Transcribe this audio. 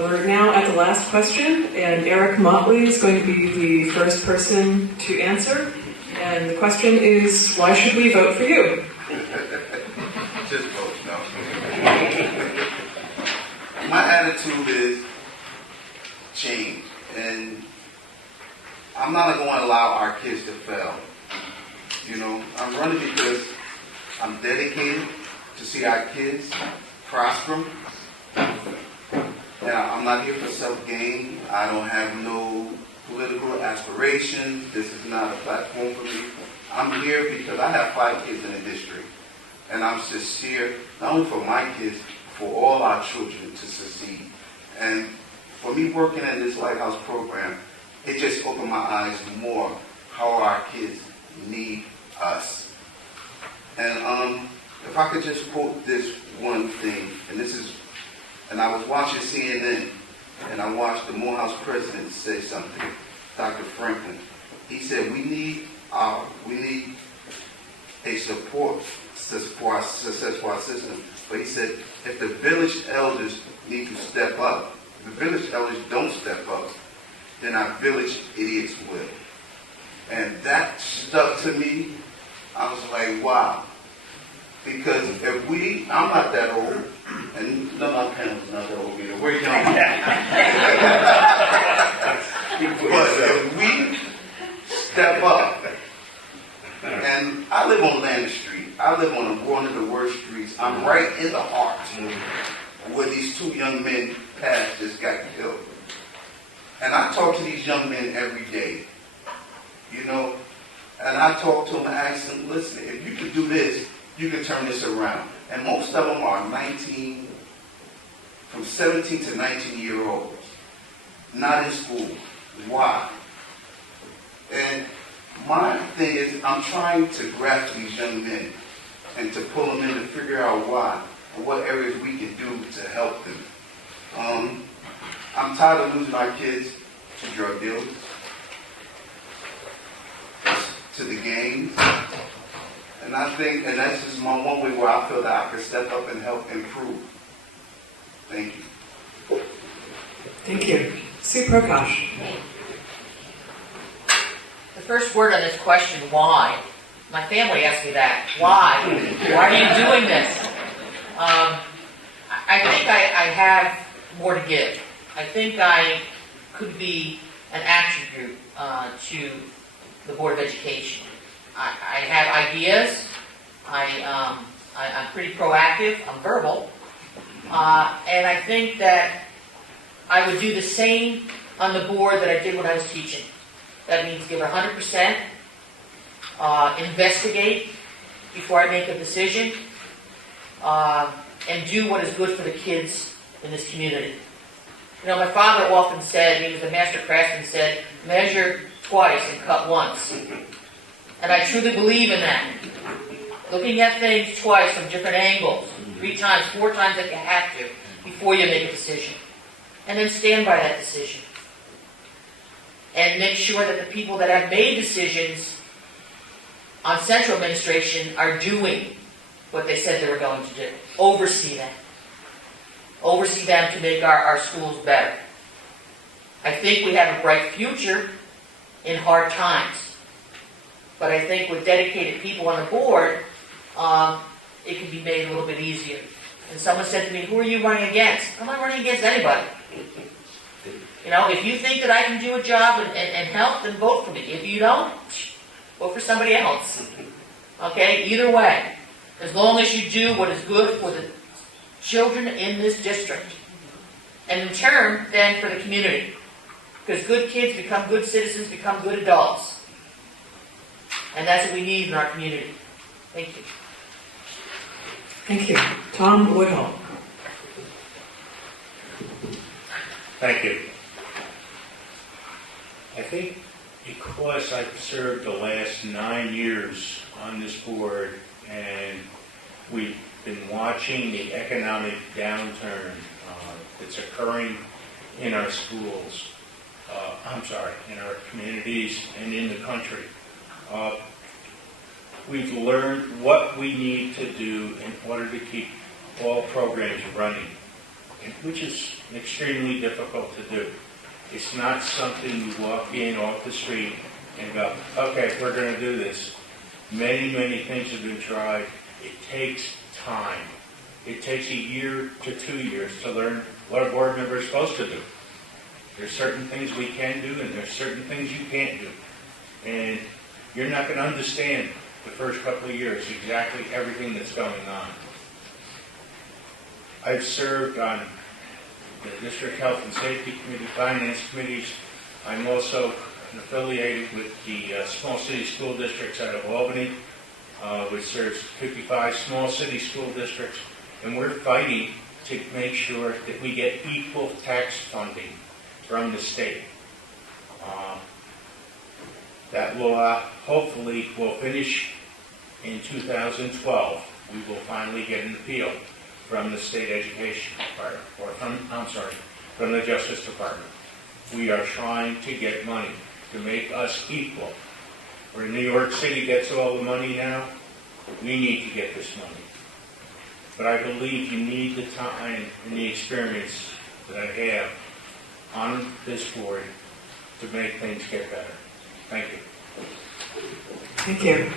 We're now at the last question, and Eric Motley is going to be the first person to answer. And the question is, why should we vote for you? Just vote, no. My attitude is change, and I'm not going to allow our kids to fail. You know, I'm running because I'm dedicated to see our kids prosper. Now, I'm not here for self-gain. I don't have no political aspirations. This is not a platform for me. I'm here because I have 5 kids in the district. And I'm sincere, not only for my kids, for all our children to succeed. And for me working in this Lighthouse program, it just opened my eyes more how our kids need us. And if I could just quote this one thing, and I was watching CNN, and I watched the Morehouse president say something, Dr. Franklin. He said, we need a support for our success for our system. But he said, if the village elders need to step up, if the village elders don't step up, then our village idiots will. And that stuck to me. I was like, wow. Because if I'm not that old, and none of my parents are not that old either. We're young. But if we step up, and I live on Lander Street. I live on one of the worst streets. I'm right in the heart where these 2 young men just got killed. And I talk to these young men every day, you know, and I talk to them and ask them, listen, if you could do this, you can turn this around. And most of them are from 17 to 19-year-olds, not in school. Why? And my thing is, I'm trying to grasp these young men and to pull them in to figure out why and what areas we can do to help them. I'm tired of losing our kids to drug dealers, to the gangs. And I think, and that's just my one way where I feel that I can step up and help improve. Thank you. Thank you. Sue Prokosch. The first word on this question, why? My family asked me that. Why? Why are you doing this? I think I have more to give. I think I could be an attribute to the Board of Education. I have ideas. I'm pretty proactive. I'm verbal. And I think that I would do the same on the board that I did when I was teaching. That means give it 100%, investigate before I make a decision, and do what is good for the kids in this community. You know, my father often said, he was a master craftsman, said, measure twice and cut once. And I truly believe in that. Looking at things twice from different angles, 3 times, 4 times if you have to, before you make a decision. And then stand by that decision. And make sure that the people that have made decisions on central administration are doing what they said they were going to do. Oversee them. Oversee them to make our schools better. I think we have a bright future in hard times. But I think with dedicated people on the board, it can be made a little bit easier. And someone said to me, who are you running against? I'm not running against anybody. You know, if you think that I can do a job and help, then vote for me. If you don't, vote for somebody else. Okay? Either way. As long as you do what is good for the children in this district. And in turn, then, for the community. Because good kids become good citizens, become good adults. And that's what we need in our community. Thank you. Thank you. Tom Woodhull. Thank you. I think because I've served the last 9 years on this board and we've been watching the economic downturn that's occurring in our schools, in our communities and in the country. We've learned what we need to do in order to keep all programs running. which is extremely difficult to do. It's not something you walk in off the street and go, okay, we're going to do this. Many, many things have been tried. It takes time. It takes a year to 2 years to learn what a board member is supposed to do. There's certain things we can do, and there's certain things you can't do. And you're not going to understand the first couple of years exactly everything that's going on. I've served on the District Health and Safety Committee, Finance Committees. I'm also affiliated with the Small City School Districts out of Albany, which serves 55 small city school districts. And we're fighting to make sure that we get equal tax funding from the state. That law hopefully will finish in 2012. We will finally get an appeal from the state education department, or from the Justice Department. We are trying to get money to make us equal. Where New York City gets all the money now, we need to get this money. But I believe you need the time and the experience that I have on this board to make things get better. Thank you. Thank you.